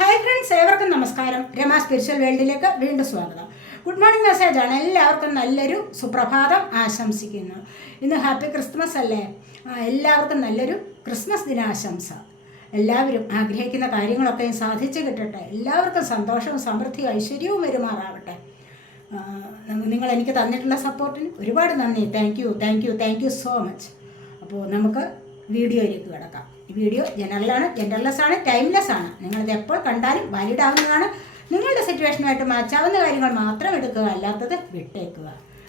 Hi friends ഏവർക്കും നമസ്കാരം. Rama spiritual വേൾഡിലേക്ക് വീണ്ടും സ്വാഗതം. ഗുഡ് മോർണിംഗ് മെസ്സേജ് ആണ്. എല്ലാവർക്കും നല്ലൊരു സുപ്രഭാതം ആശംസിക്കുന്നു. ഇന്ന് ഹാപ്പി ക്രിസ്മസ് അല്ലേ? എല്ലാവർക്കും നല്ലൊരു ക്രിസ്മസ് ദിനാശംസ. എല്ലാവരും ആഗ്രഹിക്കുന്ന കാര്യങ്ങളൊക്കെ സാധിച്ചു കിട്ടട്ടെ. എല്ലാവർക്കും സന്തോഷവും സമൃദ്ധിയും ഐശ്വര്യവും വരുമാറാവട്ടെ. നിങ്ങൾ എനിക്ക് തന്നിട്ടുള്ള സപ്പോർട്ടിന് ഒരുപാട് നന്ദി. Thank you thank you thank you so much അപ്പോൾ നമുക്ക് വീഡിയോയിലേക്ക് കിടക്കാം. ഈ വീഡിയോ ജനറലാണ് ജനറൽലെസ് ആണ് ടൈംലെസ് ആണ് നിങ്ങളിത് എപ്പോൾ കണ്ടാലും വാലിഡ് ആവുന്നതാണ്. നിങ്ങളുടെ സിറ്റുവേഷനുമായിട്ട് മാച്ചാവുന്ന കാര്യങ്ങൾ മാത്രം എടുക്കുക അല്ലാത്തത് വിട്ടേക്കുക.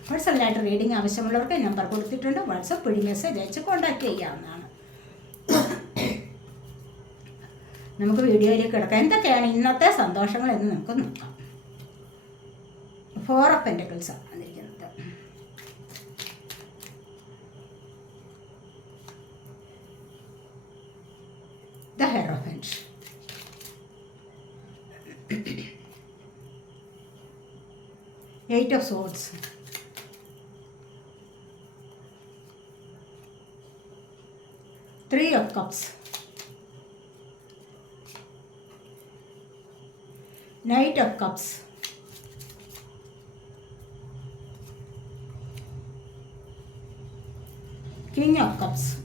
പേഴ്സണലായിട്ട് റീഡിംഗ് ആവശ്യമുള്ളവർക്ക് നമ്പർ കൊടുത്തിട്ടുണ്ട്. വാട്സപ്പ് വഴി മെസ്സേജ് അയച്ച് കോൺടാക്ട് ചെയ്യാവുന്നതാണ്. നമുക്ക് വീഡിയോയിലേക്ക് കിടക്കാം. എന്തൊക്കെയാണ് ഇന്നത്തെ സന്തോഷങ്ങൾ എന്ന് നമുക്ക് നോക്കാം. Four of pentacles eight of swords. Three of cups. Knight of cups. King of cups.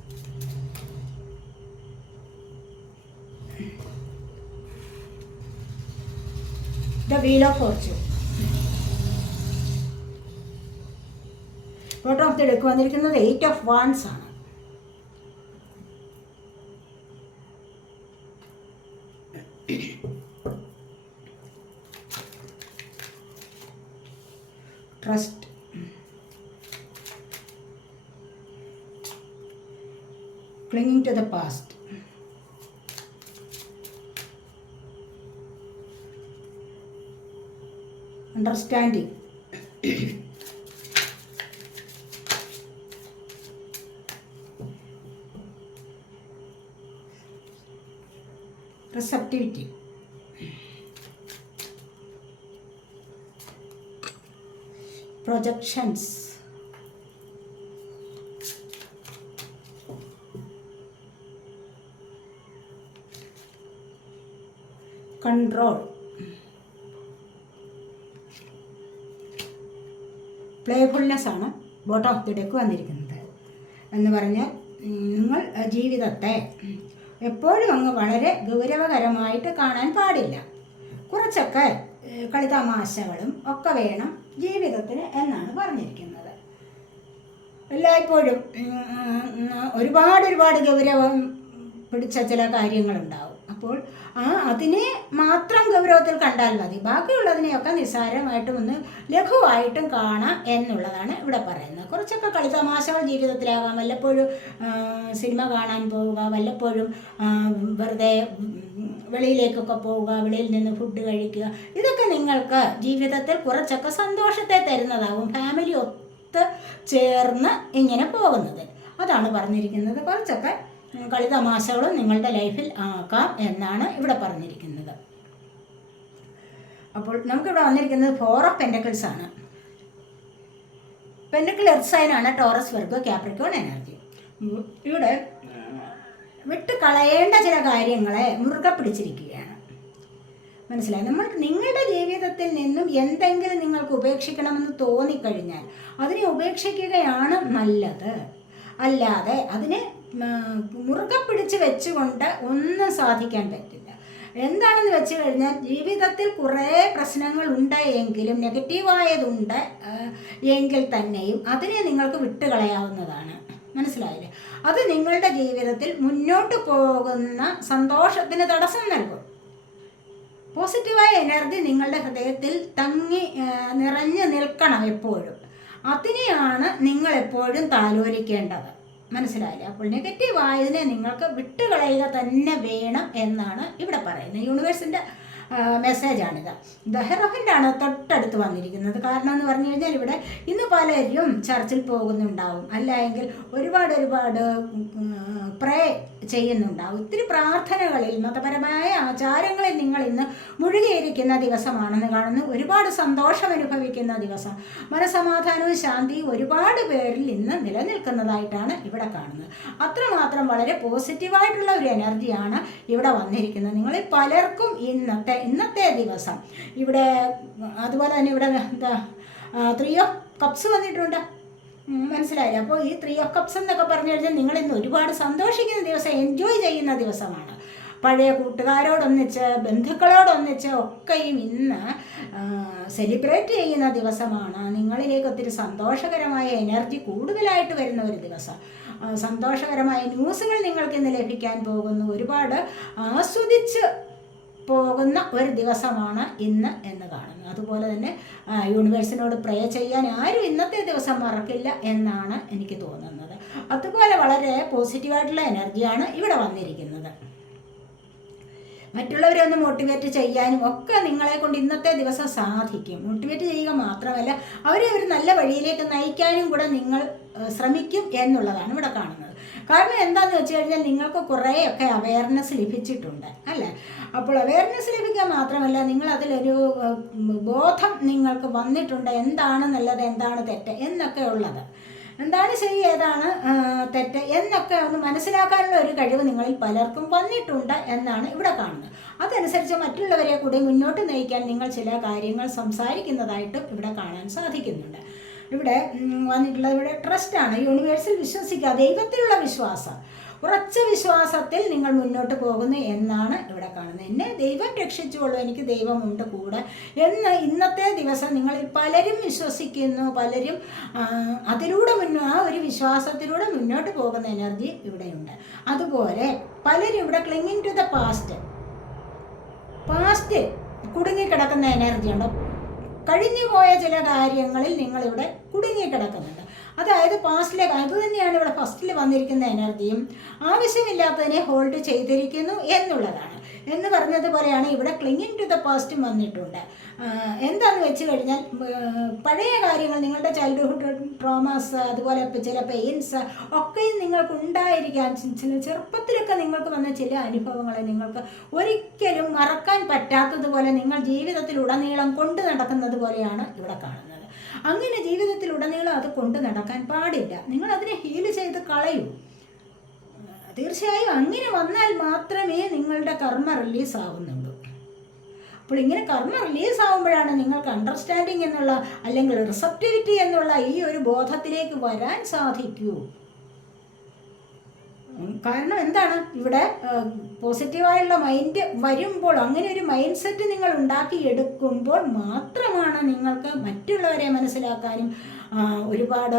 The wheel of fortune. The deck വന്നിരിക്കുന്നത് എയ്റ്റ് ഓഫ് വാൺസ് ആണ്. Trust clinging to the past understanding. Projections. Control. Playfulness ആണ് bottom of the deck വന്നിരിക്കുന്നത്. എന്ന് പറഞ്ഞാൽ നിങ്ങൾ ജീവിതത്തെ എപ്പോഴും അങ്ങ് വളരെ ഗൗരവകരമായിട്ട് കാണാൻ പാടില്ല. കുറച്ചൊക്കെ കളിതമാശകളും ഒക്കെ വേണം ജീവിതത്തിന് എന്നാണ് പറഞ്ഞിരിക്കുന്നത്. എല്ലായ്പ്പോഴും ഒരുപാട് ഒരുപാട് ഗൗരവം പിടിച്ച ചില കാര്യങ്ങളുണ്ടാവും. അപ്പോൾ ആ അതിനെ മാത്രം ഗൗരവത്തിൽ കണ്ടാൽ മതി. ബാക്കിയുള്ളതിനെയൊക്കെ നിസ്സാരമായിട്ടും ഒന്ന് ലഘുവായിട്ടും കാണാം എന്നുള്ളതാണ് ഇവിടെ പറയുന്നത്. കുറച്ചൊക്കെ കളിതമാശകൾ ജീവിതത്തിലാകാം. വല്ലപ്പോഴും സിനിമ കാണാൻ പോവുക വല്ലപ്പോഴും വെറുതെ വെളിയിലേക്കൊക്കെ പോവുക വെളിയിൽ നിന്ന് ഫുഡ് കഴിക്കുക. ഇതൊക്കെ നിങ്ങൾക്ക് ജീവിതത്തിൽ കുറച്ചൊക്കെ സന്തോഷത്തെ തരുന്നതാകും. ഫാമിലി ഒത്ത് ചേർന്ന് ഇങ്ങനെ പോകുന്നത്. അതാണ് പറഞ്ഞിരിക്കുന്നത്. കുറച്ചൊക്കെ കളിതമാശകളും നിങ്ങളുടെ ലൈഫിൽ ആക്കാം എന്നാണ് ഇവിടെ പറഞ്ഞിരിക്കുന്നത്. അപ്പോൾ നമുക്കിവിടെ വന്നിരിക്കുന്നത് ഫോർ ഓഫ് പെന്റക്കിൾസ് ആണ്. പെന്റക്കിൾ എർത്ത് സൈനാണ് ടോറസ് വർഗോ ക്യാപ്രിക്കോൺ എനർജി ഇവിടെ വിട്ട് കളയേണ്ട ചില കാര്യങ്ങളെ മുറുകെ പിടിച്ചിരിക്കുകയാണ്. മനസ്സിലായി? നമ്മൾ നിങ്ങളുടെ ജീവിതത്തിൽ നിന്നും എന്തെങ്കിലും നിങ്ങൾക്ക് ഉപേക്ഷിക്കണമെന്ന് തോന്നിക്കഴിഞ്ഞാൽ അതിനെ ഉപേക്ഷിക്കുകയാണ് നല്ലത്. അല്ലാതെ അതിനെ മുറുകെ പിടിച്ച് വെച്ചുകൊണ്ട് ഒന്നും സാധിക്കാൻ പറ്റില്ല. എന്താണെന്ന് വെച്ച് കഴിഞ്ഞാൽ ജീവിതത്തിൽ കുറേ പ്രശ്നങ്ങൾ ഉണ്ട് എങ്കിലും നെഗറ്റീവായതുണ്ട് എങ്കിൽ തന്നെയും അതിനെ നിങ്ങൾക്ക് വിട്ടുകളയാവുന്നതാണ്. മനസ്സിലായില്ലേ? അത് നിങ്ങളുടെ ജീവിതത്തിൽ മുന്നോട്ട് പോകുന്ന സന്തോഷത്തിന് തടസ്സം നൽകും. പോസിറ്റീവായ എനർജി നിങ്ങളുടെ ഹൃദയത്തിൽ തങ്ങി നിറഞ്ഞു നിൽക്കണം എപ്പോഴും. അതിനെയാണ് നിങ്ങൾ എപ്പോഴും താലോലിക്കേണ്ടത്. മനസ്സിലായില്ലേ? അപ്പോൾ നെഗറ്റീവ് ആയതിനെ നിങ്ങൾക്ക് വിട്ടുകളയുക തന്നെ വേണം എന്നാണ് ഇവിടെ പറയുന്നത്. യൂണിവേഴ്സിന്റെ മെസ്സേജാണിത്. ദഹ്റഫിന്റാണ് തൊട്ടടുത്ത് വന്നിരിക്കുന്നത്. കാരണം എന്ന് പറഞ്ഞു കഴിഞ്ഞാൽ ഇവിടെ ഇന്ന് പലരും ചർച്ചിൽ പോകുന്നുണ്ടാവും. അല്ല എങ്കിൽ ഒരുപാട് ഒരുപാട് പ്രേ ചെയ്യുന്നുണ്ടാവും. ഒത്തിരി പ്രാർത്ഥനകളിൽ മതപരമായ ആചാരങ്ങളിൽ നിങ്ങൾ ഇന്ന് മുഴുകിയിരിക്കുന്ന ദിവസമാണെന്ന് കാണുന്നു. ഒരുപാട് സന്തോഷം അനുഭവിക്കുന്ന ദിവസം. മനസമാധാനവും ശാന്തിയും ഒരുപാട് പേരിൽ ഇന്ന് നിലനിൽക്കുന്നതായിട്ടാണ് ഇവിടെ കാണുന്നത്. അത്രമാത്രം വളരെ പോസിറ്റീവായിട്ടുള്ള ഒരു എനർജിയാണ് ഇവിടെ വന്നിരിക്കുന്നത്. നിങ്ങളിൽ പലർക്കും ഇന്നത്തെ ഇന്നത്തെ ദിവസം. ഇവിടെ അതുപോലെ തന്നെ ഇവിടെ എന്താ ത്രീ ഓഫ് കപ്സ് വന്നിട്ടുണ്ട്. മനസ്സിലായില്ല? അപ്പോൾ ഈ ത്രീ ഓഫ് കപ്സ് എന്നൊക്കെ പറഞ്ഞു കഴിഞ്ഞാൽ നിങ്ങൾ ഇന്ന് ഒരുപാട് സന്തോഷിക്കുന്ന ദിവസം എൻജോയ് ചെയ്യുന്ന ദിവസമാണ്. പഴയ കൂട്ടുകാരോടൊന്നിച്ച് ബന്ധുക്കളോടൊന്നിച്ച് ഒക്കെയും ഇന്ന് സെലിബ്രേറ്റ് ചെയ്യുന്ന ദിവസമാണ്. നിങ്ങളിലേക്ക് ഒത്തിരി സന്തോഷകരമായ എനർജി കൂടുതലായിട്ട് വരുന്ന ഒരു ദിവസം. സന്തോഷകരമായ ന്യൂസുകൾ നിങ്ങൾക്ക് ഇന്ന് ലഭിക്കാൻ പോകുന്നു. ഒരുപാട് ആസ്വദിച്ച് പോകുന്ന ഒരു ദിവസമാണ് ഇന്ന് എന്ന് കാണുന്നു. അതുപോലെ തന്നെ യൂണിവേഴ്സിനോട് പ്രേ ചെയ്യാൻ ആരും ഇന്നത്തെ ദിവസം മറക്കില്ല എന്നാണ് എനിക്ക് തോന്നുന്നത്. അതുപോലെ വളരെ പോസിറ്റീവായിട്ടുള്ള എനർജിയാണ് ഇവിടെ വന്നിരിക്കുന്നത്. മറ്റുള്ളവരെ ഒന്ന് മോട്ടിവേറ്റ് ചെയ്യാനും ഒക്കെ നിങ്ങളെ കൊണ്ട് ഇന്നത്തെ ദിവസം സാധിക്കും. മോട്ടിവേറ്റ് ചെയ്യുക മാത്രമല്ല അവരെ ഒരു നല്ല വഴിയിലേക്ക് നയിക്കാനും കൂടെ നിങ്ങൾ ശ്രമിക്കും എന്നുള്ളതാണ് ഇവിടെ കാണുന്നത്. കാരണം എന്താണെന്ന് വെച്ച് കഴിഞ്ഞാൽ നിങ്ങൾക്ക് ഒക്കെ അവയർനെസ് ലഭിച്ചിട്ടുണ്ട് അല്ലേ? അപ്പോൾ അവയർനെസ് ലഭിക്കാൻ മാത്രമല്ല നിങ്ങൾ അതിലൊരു ബോധം നിങ്ങൾക്ക് വന്നിട്ടുണ്ട് എന്താണ് നല്ലത് എന്താണ് തെറ്റ് എന്നൊക്കെ ഉള്ളത്. എന്താണ് ശരി ഏതാണ് തെറ്റ് എന്നൊക്കെ ഒന്ന് മനസ്സിലാക്കാനുള്ള ഒരു കഴിവ് നിങ്ങളിൽ പലർക്കും വന്നിട്ടുണ്ട് എന്നാണ് ഇവിടെ കാണുന്നത്. അതനുസരിച്ച് മറ്റുള്ളവരെ കൂടി മുന്നോട്ട് നയിക്കാൻ നിങ്ങൾ ചില കാര്യങ്ങൾ സംസാരിക്കുന്നതായിട്ടും ഇവിടെ കാണാൻ സാധിക്കുന്നുണ്ട്. ഇവിടെ വന്നിട്ടുള്ളത് ഇവിടെ ട്രസ്റ്റാണ് യൂണിവേഴ്സിൽ വിശ്വസിക്കുക ദൈവത്തിലുള്ള വിശ്വാസം. ഉറച്ച വിശ്വാസത്തിൽ നിങ്ങൾ മുന്നോട്ട് പോകുന്നു എന്നാണ് ഇവിടെ കാണുന്നത്. എന്നെ ദൈവം രക്ഷിച്ചുകൊള്ളൂ എനിക്ക് ദൈവമുണ്ട് കൂടെ എന്ന് ഇന്നത്തെ ദിവസം നിങ്ങളിൽ പലരും വിശ്വസിക്കുന്നു പലരും അതിലൂടെ മുന്നോ ആ ഒരു വിശ്വാസത്തിലൂടെ മുന്നോട്ട് പോകുന്ന എനർജി ഇവിടെയുണ്ട്. അതുപോലെ പലരും ഇവിടെ clinging to the past past കുടുങ്ങിക്കിടക്കുന്ന എനർജി ഉണ്ട്? കഴിഞ്ഞു പോയ ചില കാര്യങ്ങളിൽ നിങ്ങളിവിടെ കുടുങ്ങിക്കിടക്കുന്നുണ്ട്. അതായത് പാസ്റ്റിലെ അത് തന്നെയാണ് ഇവിടെ ഫസ്റ്റിൽ വന്നിരിക്കുന്ന എനർജിയും ആവശ്യമില്ലാത്തതിനെ ഹോൾഡ് ചെയ്തിരിക്കുന്നു എന്നുള്ളതാണ്. എന്ന് പറഞ്ഞതുപോലെയാണ് ഇവിടെ ക്ലിങ്ങിങ് ടു ദ പാസ്റ്റും വന്നിട്ടുണ്ട്. എന്താണെന്ന് വെച്ച് കഴിഞ്ഞാൽ പഴയ കാര്യങ്ങൾ നിങ്ങളുടെ ചൈൽഡ്ഹുഡ് ട്രോമാസ് അതുപോലെ ചില പെയിൻസ് ഒക്കെ നിങ്ങൾക്ക് ഉണ്ടായിരിക്കാം ചി- ചില ചെറുപ്പത്തിലൊക്കെ നിങ്ങൾക്ക് വന്ന ചില അനുഭവങ്ങളെ നിങ്ങൾക്ക് ഒരിക്കലും മറക്കാൻ പറ്റാത്തതുപോലെ നിങ്ങൾ ജീവിതത്തിലുടനീളം കൊണ്ടു നടക്കുന്നത് പോലെയാണ് ഇവിടെ കാണുന്നത്. അങ്ങനെ ജീവിതത്തിലുടനീളം അത് കൊണ്ടു നടക്കാൻ പാടില്ല. നിങ്ങൾ അതിനെ ഹീൽ ചെയ്ത് കളയൂ. തീർച്ചയായും അങ്ങനെ വന്നാൽ മാത്രമേ നിങ്ങളുടെ കർമ്മ റിലീസ് ആവുന്നുള്ളൂ. അപ്പോൾ ഇങ്ങനെ കർമ്മ റിലീസ് ആവുമ്പോഴാണ് നിങ്ങൾക്ക് അണ്ടർസ്റ്റാൻഡിങ് എന്നുള്ള അല്ലെങ്കിൽ റിസപ്റ്റിവിറ്റി എന്നുള്ള ഈ ഒരു ബോധത്തിലേക്ക് വരാൻ സാധിക്കൂ. കാരണം എന്താണ്? ഇവിടെ പോസിറ്റീവായുള്ള മൈൻഡ് വരുമ്പോൾ അങ്ങനെ ഒരു മൈൻഡ് സെറ്റ് നിങ്ങൾ ഉണ്ടാക്കിയെടുക്കുമ്പോൾ മാത്രമാണ് നിങ്ങൾക്ക് മറ്റുള്ളവരെ മനസ്സിലാക്കാനും ഒരുപാട്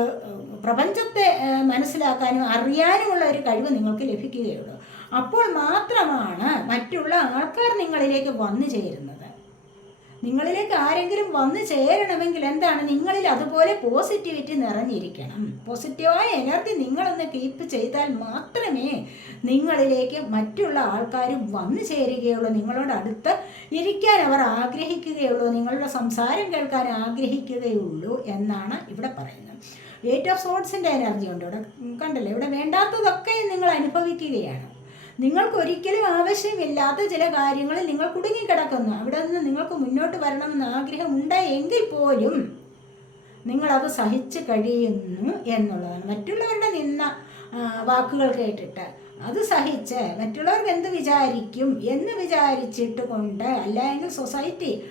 പ്രപഞ്ചത്തെ മനസ്സിലാക്കാനും അറിയാനുമുള്ള ഒരു കഴിവ് നിങ്ങൾക്ക് ലഭിക്കുകയുള്ളൂ. അപ്പോൾ മാത്രമാണ് മറ്റുള്ള ആൾക്കാർ നിങ്ങളിലേക്ക് വന്നു ചേരുന്നത്. നിങ്ങളിലേക്ക് ആരെങ്കിലും വന്നു ചേരണമെങ്കിൽ എന്താണ്? നിങ്ങളിൽ അതുപോലെ പോസിറ്റിവിറ്റി നിറഞ്ഞിരിക്കണം. പോസിറ്റീവായ എനർജി നിങ്ങളൊന്ന് കീപ്പ് ചെയ്താൽ മാത്രമേ നിങ്ങളിലേക്ക് മറ്റുള്ള ആൾക്കാർ വന്നു ചേരുകയുള്ളൂ. നിങ്ങളോട് അടുത്ത് ഇരിക്കാൻ അവർ ആഗ്രഹിക്കുകയുള്ളൂ. നിങ്ങളുടെ സംസാരം കേൾക്കാൻ ആഗ്രഹിക്കുകയുള്ളൂ എന്നാണ് ഇവിടെ പറയുന്നത്. എയ്റ്റ് ഓഫ് സോട്സിന്റെ എനർജി ഉണ്ട്. ഇവിടെ കണ്ടല്ലോ? ഇവിടെ വേണ്ടാത്തതൊക്കെ നിങ്ങൾ അനുഭവിക്കുകയാണ്. നിങ്ങൾക്ക് ഒരിക്കലും ആവശ്യമില്ലാത്ത ചില കാര്യങ്ങളിൽ നിങ്ങൾ കുടുങ്ങിക്കിടക്കുന്നു. അവിടെ നിന്ന് നിങ്ങൾക്ക് മുന്നോട്ട് വരണമെന്ന് ആഗ്രഹമുണ്ട് എങ്കിൽ പോലും നിങ്ങളത് സഹിച്ച് കഴിയുന്നു എന്നുള്ളതാണ്. മറ്റുള്ളവരുടെ നിന്ന വാക്കുകൾ കേട്ടിട്ട്. അത് സഹിച്ച് മറ്റുള്ളവർക്ക് എന്ത് വിചാരിക്കും? എന്ന് വിചാരിച്ചിട്ട് കൊണ്ട് അല്ലെങ്കിൽ സൊസൈറ്റി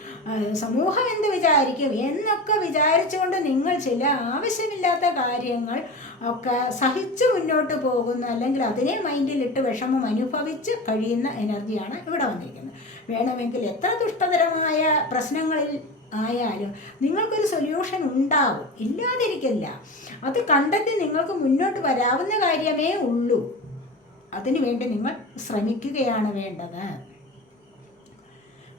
സമൂഹം എന്ത് വിചാരിക്കും? എന്നൊക്കെ വിചാരിച്ചുകൊണ്ട് നിങ്ങൾ ചില ആവശ്യമില്ലാത്ത കാര്യങ്ങൾ ഒക്കെ സഹിച്ച് മുന്നോട്ട് പോകുന്ന അല്ലെങ്കിൽ അതിനെ മൈൻഡിലിട്ട് വിഷമം അനുഭവിച്ച് കഴിയുന്ന എനർജിയാണ് ഇവിടെ വന്നിരിക്കുന്നത്. വേണമെങ്കിൽ എത്ര ദുഷ്ടതരമായ പ്രശ്നങ്ങളിൽ ആയാലും നിങ്ങൾക്കൊരു സൊല്യൂഷൻ ഉണ്ടാവും. ഇല്ലാതിരിക്കില്ല. അത് കണ്ടെത്തി നിങ്ങൾക്ക് മുന്നോട്ട് വരാവുന്ന കാര്യമേ ഉള്ളൂ. അതിനുവേണ്ടി നിങ്ങൾ ശ്രമിക്കുകയാണ് വേണ്ടത്.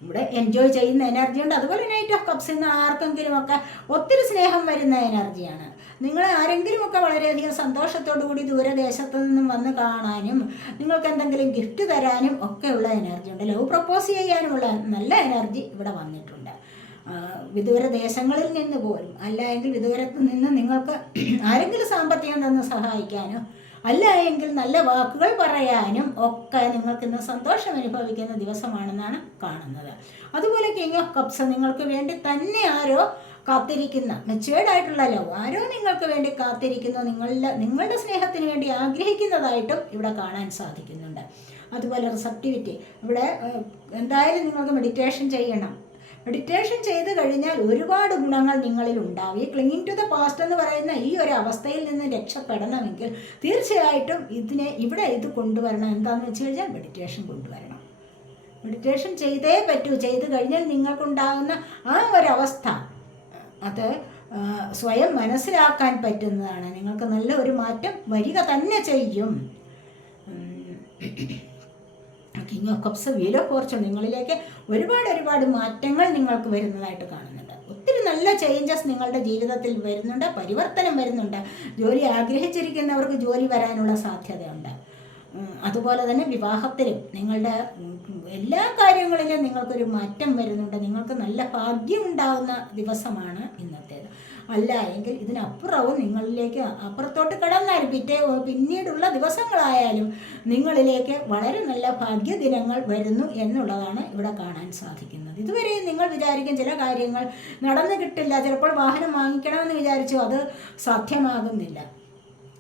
ഇവിടെ എൻജോയ് ചെയ്യുന്ന എനർജി ഉണ്ട്. അതുപോലെ നൈറ്റ് ഓഫ് കപ്സ് ഇന്ന് ആർക്കെങ്കിലും ഒക്കെ ഒത്തിരി സ്നേഹം വരുന്ന എനർജിയാണ് നിങ്ങൾ ആരെങ്കിലുമൊക്കെ വളരെയധികം സന്തോഷത്തോടു കൂടി ദൂരദേശത്ത് നിന്നും വന്ന് കാണാനും നിങ്ങൾക്ക് എന്തെങ്കിലും ഗിഫ്റ്റ് തരാനും ഒക്കെയുള്ള എനർജി ഉണ്ട്. ലവ് പ്രപ്പോസ് ചെയ്യാനുമുള്ള നല്ല എനർജി ഇവിടെ വന്നിട്ടുണ്ട്. വിദൂര ദേശങ്ങളിൽ നിന്ന് പോലും അല്ല എങ്കിൽ വിദൂരത്ത് നിന്ന് നിങ്ങൾക്ക് ആരെങ്കിലും സാമ്പത്തികം തന്ന് സഹായിക്കാനോ അല്ല എങ്കിൽ നല്ല വാക്കുകൾ പറയാനും ഒക്കെ നിങ്ങൾക്ക് ഇന്ന് സന്തോഷം അനുഭവിക്കുന്ന ദിവസമാണെന്നാണ് കാണുന്നത്. അതുപോലെ കിങ് ഓഫ് കപ്സ് നിങ്ങൾക്ക് വേണ്ടി തന്നെ ആരോ കാത്തിരിക്കുന്ന മെച്ചുവേർഡ് ആയിട്ടുള്ള ലവ് ആരോ നിങ്ങൾക്ക് വേണ്ടി കാത്തിരിക്കുന്നു നിങ്ങളുടെ നിങ്ങളുടെ സ്നേഹത്തിന് വേണ്ടി ആഗ്രഹിക്കുന്നതായിട്ടും ഇവിടെ കാണാൻ സാധിക്കുന്നുണ്ട്. അതുപോലെ റിസപ്റ്റിവിറ്റി ഇവിടെ എന്തായാലും നിങ്ങൾക്ക് മെഡിറ്റേഷൻ ചെയ്യണം. മെഡിറ്റേഷൻ ചെയ്ത് കഴിഞ്ഞാൽ ഒരുപാട് ഗുണങ്ങൾ നിങ്ങളിൽ ഉണ്ടാവും. ഈ ക്ലിങ്ങിങ് ടു ദ പാസ്റ്റ് എന്ന് പറയുന്ന ഈ ഒരു അവസ്ഥയിൽ നിന്ന് രക്ഷപ്പെടണമെങ്കിൽ തീർച്ചയായിട്ടും ഇതിനെ ഇവിടെ ഇത് കൊണ്ടുവരണം. എന്താണെന്ന് വെച്ച് കഴിഞ്ഞാൽ മെഡിറ്റേഷൻ കൊണ്ടുവരണം. മെഡിറ്റേഷൻ ചെയ്തേ പറ്റൂ. ചെയ്ത് കഴിഞ്ഞാൽ നിങ്ങൾക്കുണ്ടാകുന്ന ആ ഒരവസ്ഥ അത് സ്വയം മനസ്സിലാക്കാൻ പറ്റുന്നതാണ്. നിങ്ങൾക്ക് നല്ല ഒരു മാറ്റം വരിക തന്നെ ചെയ്യും. King of cups wheel of fortune നിങ്ങളിലേക്ക് ഒരുപാട് ഒരുപാട് മാറ്റങ്ങൾ നിങ്ങൾക്ക് വരുന്നതായിട്ട് കാണുന്നുണ്ട്. ഒത്തിരി നല്ല ചേഞ്ചസ് നിങ്ങളുടെ ജീവിതത്തിൽ വരുന്നുണ്ട് പരിവർത്തനം വരുന്നുണ്ട്. ജോലി ആഗ്രഹിച്ചിരിക്കുന്നവർക്ക് ജോലി വരാനുള്ള സാധ്യതയുണ്ട്. അതുപോലെ തന്നെ വിവാഹത്തിലും നിങ്ങളുടെ എല്ലാ കാര്യങ്ങളിലും നിങ്ങൾക്കൊരു മാറ്റം വരുന്നുണ്ട്. നിങ്ങൾക്ക് നല്ല ഭാഗ്യം ഉണ്ടാകുന്ന ദിവസമാണ് ഇന്നത്തേത്. അല്ല എങ്കിൽ ഇതിനപ്പുറവും നിങ്ങളിലേക്ക് അപ്പുറത്തോട്ട് കടന്നാലും പിറ്റേ പിന്നീടുള്ള ദിവസങ്ങളായാലും നിങ്ങളിലേക്ക് വളരെ നല്ല ഭാഗ്യദിനങ്ങൾ വരുന്നു എന്നുള്ളതാണ് ഇവിടെ കാണാൻ സാധിക്കുന്നത്. ഇതുവരെ നിങ്ങൾ വിചാരിക്കും ചില കാര്യങ്ങൾ നടന്നു കിട്ടില്ല ചിലപ്പോൾ വാഹനം വാങ്ങിക്കണമെന്ന് വിചാരിച്ചു അത് സാധ്യമാകുന്നില്ല.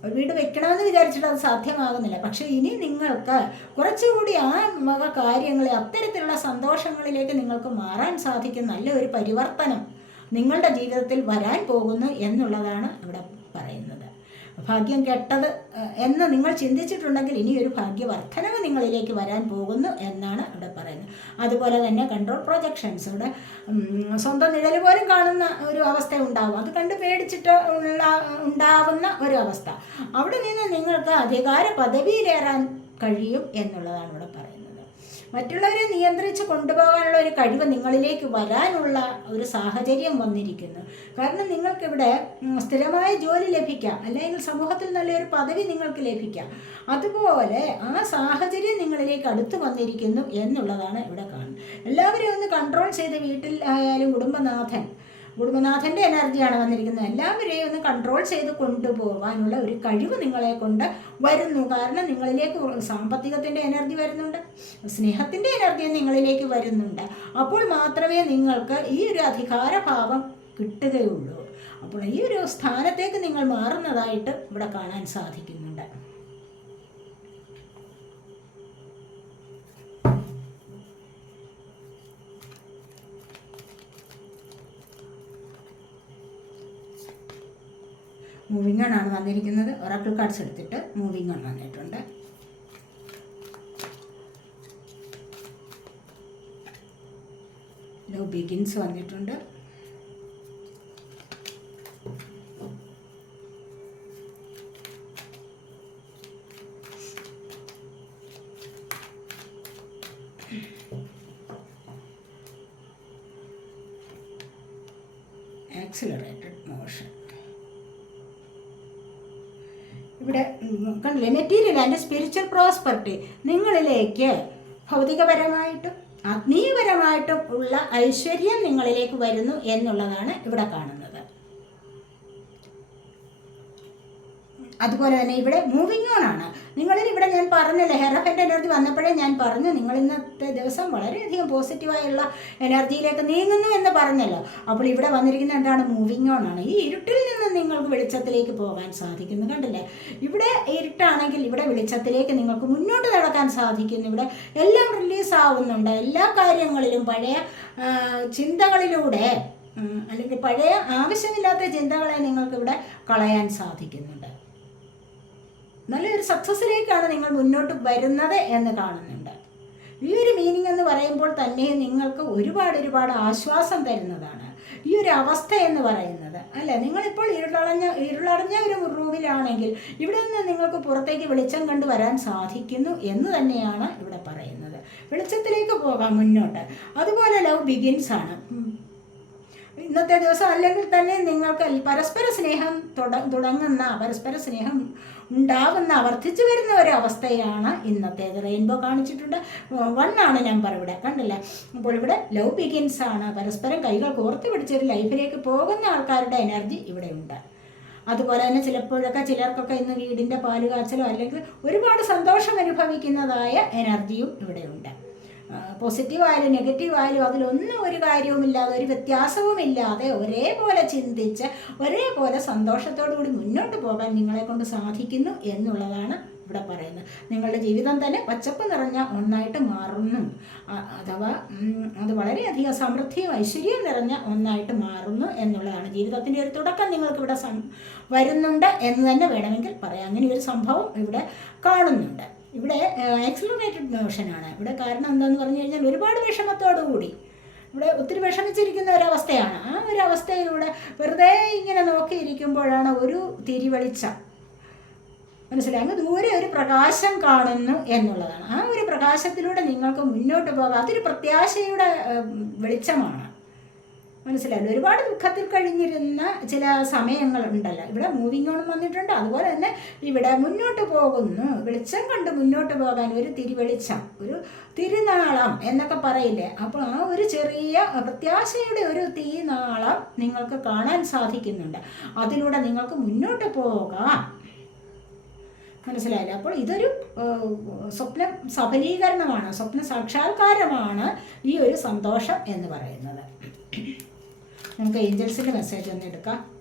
ഒരു വീട് വെക്കണമെന്ന് വിചാരിച്ചിട്ട് അത് സാധ്യമാകുന്നില്ല. പക്ഷേ ഇനി നിങ്ങൾക്ക് കുറച്ചുകൂടി ആ കാര്യങ്ങളെ അത്തരത്തിലുള്ള സന്തോഷങ്ങളിലേക്ക് നിങ്ങൾക്ക് മാറാൻ സാധിക്കും. നല്ലൊരു പരിവർത്തനം. നിങ്ങളുടെ ജീവിതത്തിൽ വരാൻ പോകുന്നു എന്നുള്ളതാണ് ഇവിടെ പറയുന്നത്. ഭാഗ്യം കെട്ടത് എന്ന് നിങ്ങൾ ചിന്തിച്ചിട്ടുണ്ടെങ്കിൽ ഇനി ഒരു ഭാഗ്യവർദ്ധനവ് നിങ്ങളിലേക്ക് വരാൻ പോകുന്നു എന്നാണ് ഇവിടെ പറയുന്നത്. അതുപോലെ തന്നെ കൺട്രോൾ പ്രൊജക്ഷൻസ് ഇവിടെ സ്വന്തം നിഴൽ പോലും കാണുന്ന ഒരു അവസ്ഥ ഉണ്ടാവും. അത് കണ്ട് പേടിച്ചിട്ട് ഉള്ള ഉണ്ടാവുന്ന ഒരു അവസ്ഥ. അവിടെ നിന്ന് നിങ്ങൾക്ക് അധികാര പദവിയിലേറാൻ കഴിയും എന്നുള്ളതാണ് ഇവിടെ മറ്റുള്ളവരെ നിയന്ത്രിച്ച് കൊണ്ടുപോകാനുള്ള ഒരു കഴിവ് നിങ്ങളിലേക്ക് വരാനുള്ള ഒരു സാഹചര്യം വന്നിരിക്കുന്നു. കാരണം നിങ്ങൾക്കിവിടെ സ്ഥിരമായ ജോലി ലഭിക്കാം. അല്ലെങ്കിൽ സമൂഹത്തിൽ നല്ലൊരു പദവി നിങ്ങൾക്ക് ലഭിക്കാം. അതുപോലെ ആ സാഹചര്യം നിങ്ങളിലേക്ക് അടുത്ത് വന്നിരിക്കുന്നു എന്നുള്ളതാണ് ഇവിടെ കാണുന്നത്. എല്ലാവരെയും ഒന്ന് കൺട്രോൾ ചെയ്ത് വീട്ടിൽ ആയാലും കുടുംബനാഥൻ കുടുംബനാഥന്റെ എനർജിയാണ് വന്നിരിക്കുന്നത്. എല്ലാവരെയും ഒന്ന് കൺട്രോൾ ചെയ്ത് കൊണ്ടുപോകാനുള്ള ഒരു കഴിവ് നിങ്ങളെ കൊണ്ട് വരുന്നു. കാരണം നിങ്ങളിലേക്ക് സാമ്പത്തികത്തിന്റെ എനർജി വരുന്നുണ്ട്. സ്നേഹത്തിന്റെ എനർജി നിങ്ങളിലേക്ക് വരുന്നുണ്ട്. അപ്പോൾ മാത്രമേ നിങ്ങൾക്ക് ഈ ഒരു അധികാരഭാവം കിട്ടുകയുള്ളൂ. അപ്പോൾ ഈ ഒരു സ്ഥാനത്തേക്ക് നിങ്ങൾ മാറുന്നതായിട്ട് ഇവിടെ കാണാൻ സാധിക്കുന്നുണ്ട്. മൂവിങ് ആണ് വന്നിരിക്കുന്നത്. ഒറാക്കിൾ കാർഡ്സ് എടുത്തിട്ട് മൂവിങ് ഓൺ വന്നിട്ടുണ്ട്. ലോ ബിഗിൻസ് വന്നിട്ടുണ്ട് ആക്സിലറേറ്റഡ് മോഷൻ ഇവിടെ ഉം, കണ്ടില്ലേ മെറ്റീരിയൽ ആൻഡ് സ്പിരിച്വൽ പ്രോസ്പെർട്ടി നിങ്ങളിലേക്ക് ഭൗതികപരമായിട്ടും ആത്മീയപരമായിട്ടും ഉള്ള ഐശ്വര്യം നിങ്ങളിലേക്ക് വരുന്നു എന്നുള്ളതാണ് ഇവിടെ കാണുന്നത്. അതുപോലെ തന്നെ ഇവിടെ മൂവിങ് ഓൺ ആണ്. നിങ്ങളിൽ ഇവിടെ ഞാൻ പറഞ്ഞല്ലോ ഹെറഫന്റെ എനർജി വന്നപ്പോഴേ ഞാൻ പറഞ്ഞു നിങ്ങൾ ഇന്നത്തെ ദിവസം വളരെയധികം പോസിറ്റീവായുള്ള എനർജിയിലേക്ക് നീങ്ങുന്നു എന്ന് പറഞ്ഞല്ലോ. അപ്പോൾ ഇവിടെ വന്നിരിക്കുന്ന എന്താണ്? മൂവിങ് ഓൺ ആണ്. ഈ ഇരുട്ടിൽ നിന്ന് നിങ്ങൾക്ക് വെളിച്ചത്തിലേക്ക് പോകാൻ സാധിക്കുന്നു. കണ്ടില്ലേ? ഇവിടെ ഇരുട്ടാണെങ്കിൽ ഇവിടെ വെളിച്ചത്തിലേക്ക് നിങ്ങൾക്ക് മുന്നോട്ട് നടക്കാൻ സാധിക്കുന്നു. ഇവിടെ എല്ലാം റിലീസ് ആവുന്നുണ്ട്. എല്ലാ കാര്യങ്ങളിലും പഴയ ചിന്തകളിലൂടെ അല്ലെങ്കിൽ പഴയ ആവശ്യമില്ലാത്ത ചിന്തകളെ നിങ്ങൾക്ക് ഇവിടെ കളയാൻ സാധിക്കുന്നുണ്ട്. നല്ലൊരു സക്സസ്സിലേക്കാണ് നിങ്ങൾ മുന്നോട്ട് വരുന്നത് എന്ന് കാണുന്നുണ്ട്. ഈ ഒരു മീനിങ് എന്ന് പറയുമ്പോൾ തന്നെ നിങ്ങൾക്ക് ഒരുപാട് ഒരുപാട് ആശ്വാസം തരുന്നതാണ്. ഈ ഒരു അവസ്ഥ എന്ന് പറയുന്നത്. അല്ല? നിങ്ങളിപ്പോൾ ഇരുളടഞ്ഞ ഇരുളടഞ്ഞ ഒരു റൂമിലാണെങ്കിൽ ഇവിടെ നിന്ന് നിങ്ങൾക്ക് പുറത്തേക്ക് വെളിച്ചം കണ്ടു വരാൻ സാധിക്കുന്നു എന്ന് തന്നെയാണ് ഇവിടെ പറയുന്നത്. വെളിച്ചത്തിലേക്ക് പോകാം മുന്നോട്ട്. അതുപോലെ ലവ് ബിഗിൻസ് ആണ്. ഇന്നത്തെ ദിവസം അല്ലെങ്കിൽ തന്നെ നിങ്ങൾക്ക് പരസ്പര സ്നേഹം തുടങ്ങുന്ന പരസ്പര സ്നേഹം ഉണ്ടാവുന്ന വർദ്ധിച്ചു വരുന്ന ഒരു അവസ്ഥയാണ് ഇന്നത്തേത്. റെയിൻബോ കാണിച്ചിട്ടുണ്ട്. വൺ ആണ് നമ്പർ ഇവിടെ. കണ്ടില്ലേ? അപ്പോൾ ഇവിടെ ലവ് ബിഗിൻസ് ആണ്. പരസ്പരം കൈകൾ കോർത്ത് പിടിച്ചൊരു ലൈഫിലേക്ക് പോകുന്ന ആൾക്കാരുടെ എനർജി ഇവിടെ ഉണ്ട്. അതുപോലെ തന്നെ ചിലപ്പോഴൊക്കെ ചിലർക്കൊക്കെ ഇന്ന് വീടിന്റെ പാലുകാച്ചലോ അല്ലെങ്കിൽ ഒരുപാട് സന്തോഷം അനുഭവിക്കുന്നതായ എനർജിയും ഇവിടെയുണ്ട് പോസിറ്റീവ് നെഗറ്റീവായാലും അതിലൊന്നും ഒരു കാര്യവുമില്ലാതെ ഒരു വ്യത്യാസവുമില്ലാതെ ഒരേപോലെ ചിന്തിച്ച് ഒരേപോലെ സന്തോഷത്തോടുകൂടി മുന്നോട്ട് പോകാൻ നിങ്ങളെ കൊണ്ട് സാധിക്കുന്നു എന്നുള്ളതാണ് ഇവിടെ പറയുന്നത്. നിങ്ങളുടെ ജീവിതം തന്നെ പച്ചപ്പ് നിറഞ്ഞ ഒന്നായിട്ട് മാറുന്നു. അഥവാ അത് വളരെയധികം സമൃദ്ധിയും ഐശ്വര്യവും നിറഞ്ഞ ഒന്നായിട്ട് മാറുന്നു എന്നുള്ളതാണ്. ജീവിതത്തിന്റെ ഒരു തുടക്കം നിങ്ങൾക്ക് ഇവിടെ വരുന്നുണ്ട് എന്ന് തന്നെ വേണമെങ്കിൽ പറയാം. അങ്ങനെ ഒരു സംഭവം ഇവിടെ കാണുന്നുണ്ട്. ഇവിടെ ആക്സിലറേറ്റഡ് മോഷനാണ് ഇവിടെ കാരണം എന്താണെന്ന് പറഞ്ഞു കഴിഞ്ഞാൽ ഒരുപാട് വിഷമത്തോടു കൂടി. ഇവിടെ ഒത്തിരി വിഷമിച്ചിരിക്കുന്ന ഒരവസ്ഥയാണ്. ആ ഒരു അവസ്ഥയിലൂടെ വെറുതെ ഇങ്ങനെ നോക്കിയിരിക്കുമ്പോഴാണ് ഒരു തിരിവെളിച്ചം. മനസ്സിലായി? അങ്ങ് ദൂരെ ഒരു പ്രകാശം കാണുന്നു എന്നുള്ളതാണ്. ആ ഒരു പ്രകാശത്തിലൂടെ നിങ്ങൾക്ക് മുന്നോട്ട് പോകാം. അതൊരു പ്രത്യാശയുടെ വെളിച്ചമാണ്. മനസ്സിലായല്ലോ ഒരുപാട് ദുഃഖത്തിൽ കഴിഞ്ഞിരുന്ന ചില സമയങ്ങളുണ്ടല്ലോ. ഇവിടെ മൂവിങ് ഓൺ വന്നിട്ടുണ്ട്. അതുപോലെ തന്നെ ഇവിടെ മുന്നോട്ട് പോകുന്നു. വെളിച്ചം കണ്ട് മുന്നോട്ട് പോകാൻ ഒരു തിരുവെളിച്ചം ഒരു തിരുനാളം എന്നൊക്കെ പറയില്ലേ? അപ്പോൾ ആ ഒരു ചെറിയ പ്രത്യാശയുടെ ഒരു തീനാളം നിങ്ങൾക്ക് കാണാൻ സാധിക്കുന്നുണ്ട്. അതിലൂടെ നിങ്ങൾക്ക് മുന്നോട്ട് പോകാം. മനസ്സിലായില്ല? അപ്പോൾ ഇതൊരു സ്വപ്ന സഫലീകരണമാണ് സ്വപ്ന സാക്ഷാത്കാരമാണ് ഈ ഒരു സന്തോഷം എന്ന് പറയുന്നത്. നമുക്ക് ഏഞ്ചൽസിന്റെ മെസ്സേജ് ഒന്ന് എടുക്കാം.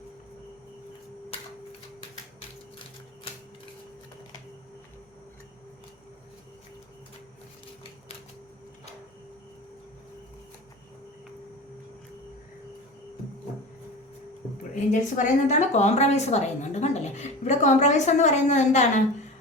ഏഞ്ചൽസ് പറയുന്നത് എന്താണ്? കോംപ്രമൈസ് പറയുന്നുണ്ട് കണ്ടല്ലേ? ഇവിടെ കോംപ്രമൈസ് എന്ന് പറയുന്നത് എന്താണ്?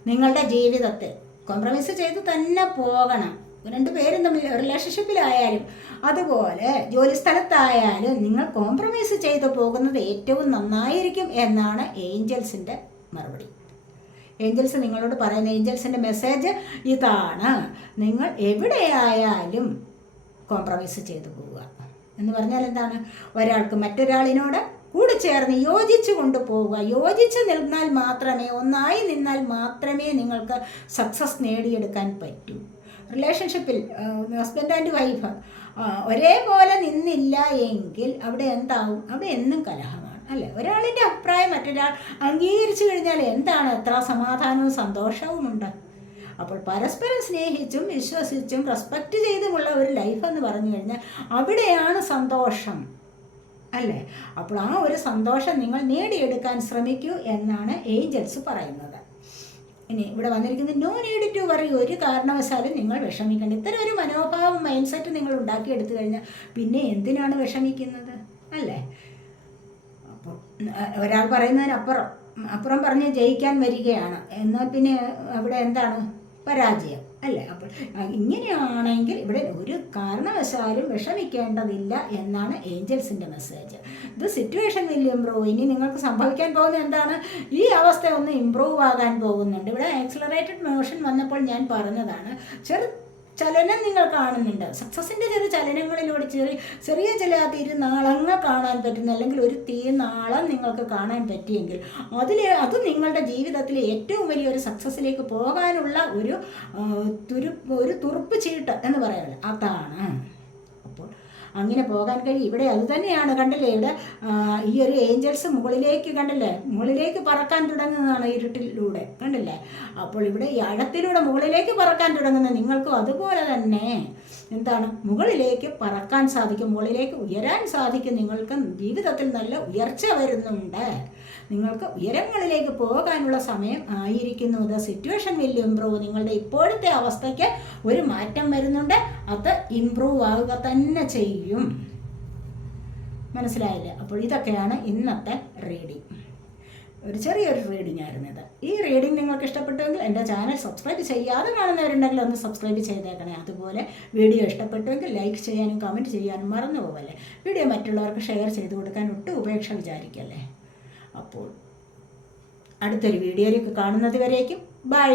നിങ്ങളുടെ ജീവിതത്തെ കോംപ്രമൈസ് ചെയ്ത് തന്നെ പോകണം. രണ്ട് പേരും തമ്മിൽ റിലേഷൻഷിപ്പിലായാലും അതുപോലെ ജോലിസ്ഥലത്തായാലും നിങ്ങൾ കോംപ്രമൈസ് ചെയ്തു പോകുന്നത് ഏറ്റവും നന്നായിരിക്കും എന്നാണ് ഏഞ്ചൽസിന്റെ മറുപടി. ഏഞ്ചൽസ് നിങ്ങളോട് പറയുന്ന ഏഞ്ചൽസിന്റെ മെസ്സേജ് ഇതാണ്. നിങ്ങൾ എവിടെയായാലും കോംപ്രമൈസ് ചെയ്തു പോവുക. എന്ന് പറഞ്ഞാൽ എന്താണ്? ഒരാൾക്ക് മറ്റൊരാളിനോട് കൂടി ചേർന്ന് യോജിച്ച് കൊണ്ടുപോവുക യോജിച്ച് നിന്നാൽ മാത്രമേ ഒന്നായി നിന്നാൽ മാത്രമേ നിങ്ങൾക്ക് സക്സസ് നേടിയെടുക്കാൻ പറ്റൂ. റിലേഷൻഷിപ്പിൽ ഹസ്ബൻഡ് ആൻഡ് വൈഫ് ഒരേപോലെ നിന്നില്ല എങ്കിൽ അവിടെ എന്താവും? അവിടെ എന്നും കലഹമാണ് അല്ലേ? ഒരാളിന്റെ അഭിപ്രായം മറ്റൊരാൾ അംഗീകരിച്ചു കഴിഞ്ഞാൽ എന്താണ് എത്ര സമാധാനവും സന്തോഷവും ഉണ്ട്? അപ്പോൾ പരസ്പരം സ്നേഹിച്ചും വിശ്വസിച്ചും റെസ്പെക്റ്റ് ചെയ്തുമുള്ള ഒരു ലൈഫ് എന്ന് പറഞ്ഞു കഴിഞ്ഞാൽ അവിടെയാണ് സന്തോഷം അല്ലേ? അപ്പോൾ ആ ഒരു സന്തോഷം നിങ്ങൾ നേടിയെടുക്കാൻ ശ്രമിക്കൂ എന്നാണ് ഏഞ്ചൽസ് പറയുന്നത്. ഇനി ഇവിടെ വന്നിരിക്കുന്നത് നോ നീഡ് ടു വറി ഒരു കാരണവശാലും നിങ്ങൾ വിഷമിക്കേണ്ട. ഇത്തരം ഒരു മനോഭാവം മൈൻഡ് സെറ്റ് നിങ്ങൾ ഉണ്ടാക്കിയെടുത്തു കഴിഞ്ഞാൽ പിന്നെ എന്തിനാണ് വിഷമിക്കുന്നത്? അല്ലേ? അപ്പോൾ ഒരാൾ പറയുന്നതിനപ്പുറം അപ്പുറം പറഞ്ഞ് ജയിക്കാൻ വരികയാണ്. എന്നാൽ പിന്നെ അവിടെ എന്താണ്? പരാജയം. അല്ലേ? അപ്പോൾ ഇങ്ങനെയാണെങ്കിൽ ഇവിടെ ഒരു കാരണവശാലും വിഷമിക്കേണ്ടതില്ല എന്നാണ് ഏഞ്ചൽസിന്റെ മെസ്സേജ് ഇത് സിറ്റുവേഷൻ വിൽ ഇമ്പ്രൂവ് ഇനി നിങ്ങൾക്ക് സംഭവിക്കാൻ പോകുന്നത് എന്താണ്? ഈ അവസ്ഥ ഒന്ന് ഇമ്പ്രൂവ് ആകാൻ പോകുന്നുണ്ട്. ഇവിടെ ആക്സിലറേറ്റഡ് മോഷൻ വന്നപ്പോൾ ഞാൻ പറഞ്ഞതാണ് ചെറു ചലനം നിങ്ങൾ കാണുന്നുണ്ട്. സക്സസിന്റെ ചെറിയ ചലനങ്ങളിലൂടെ ചെറിയ ചെറിയ ചില തിരുനാളങ്ങൾ കാണാൻ പറ്റുന്ന അല്ലെങ്കിൽ ഒരു തീനാളം നിങ്ങൾക്ക് കാണാൻ പറ്റിയെങ്കിൽ അതിൽ അത് നിങ്ങളുടെ ജീവിതത്തിലെ ഏറ്റവും വലിയൊരു സക്സസ്സിലേക്ക് പോകാനുള്ള ഒരു തുരു ഒരു തുറുപ്പ് ചീട്ട് എന്ന് പറയാമല്ലോ. അതാണ്. അങ്ങനെ പോകാൻ കഴിയും ഇവിടെ അത് തന്നെയാണ് കണ്ടില്ലേ ഇവിടെ ഈ ഒരു ഏഞ്ചൽസ് മുകളിലേക്ക് കണ്ടില്ലേ? മുകളിലേക്ക് പറക്കാൻ തുടങ്ങുന്നതാണ് ഇരുട്ടിലൂടെ കണ്ടില്ലേ? അപ്പോൾ ഇവിടെ ഈ അഴത്തിലൂടെ മുകളിലേക്ക് പറക്കാൻ തുടങ്ങുന്ന നിങ്ങൾക്കും അതുപോലെ തന്നെ എന്താണ്? മുകളിലേക്ക് പറക്കാൻ സാധിക്കും മുകളിലേക്ക് ഉയരാൻ സാധിക്കും. നിങ്ങൾക്ക് ജീവിതത്തിൽ നല്ല ഉയർച്ച വരുന്നുണ്ട്. നിങ്ങൾക്ക് ഉയരങ്ങളിലേക്ക് പോകാനുള്ള സമയം ആയിരിക്കുന്നു. ദ സിറ്റുവേഷൻ വലിയ ഇമ്പ്രൂവ് നിങ്ങളുടെ ഇപ്പോഴത്തെ അവസ്ഥയ്ക്ക് ഒരു മാറ്റം വരുന്നുണ്ട്. അത് ഇമ്പ്രൂവ് ആവുക തന്നെ ചെയ്യും. മനസ്സിലായില്ലേ? അപ്പോൾ ഇതൊക്കെയാണ് ഇന്നത്തെ റീഡിങ് ഒരു ചെറിയൊരു റീഡിംഗ് ആയിരുന്നു ഇത്. ഈ റീഡിംഗ് നിങ്ങൾക്ക് ഇഷ്ടപ്പെട്ടുവെങ്കിൽ എന്റെ ചാനൽ സബ്സ്ക്രൈബ് ചെയ്യാതെ കാണുന്നവരുണ്ടെങ്കിൽ ഒന്ന് സബ്സ്ക്രൈബ് ചെയ്തേക്കണേ. അതുപോലെ വീഡിയോ ഇഷ്ടപ്പെട്ടുവെങ്കിൽ ലൈക്ക് ചെയ്യാനും കമന്റ് ചെയ്യാനും മറന്നു പോവല്ലേ? വീഡിയോ മറ്റുള്ളവർക്ക് ഷെയർ ചെയ്ത് കൊടുക്കാൻ ഒട്ടും ഉപേക്ഷ വിചാരിക്കല്ലേ? അപ്പോൾ അടുത്തൊരു വീഡിയോയിലേക്ക് കാണുന്നത് വരേക്കും. ബൈ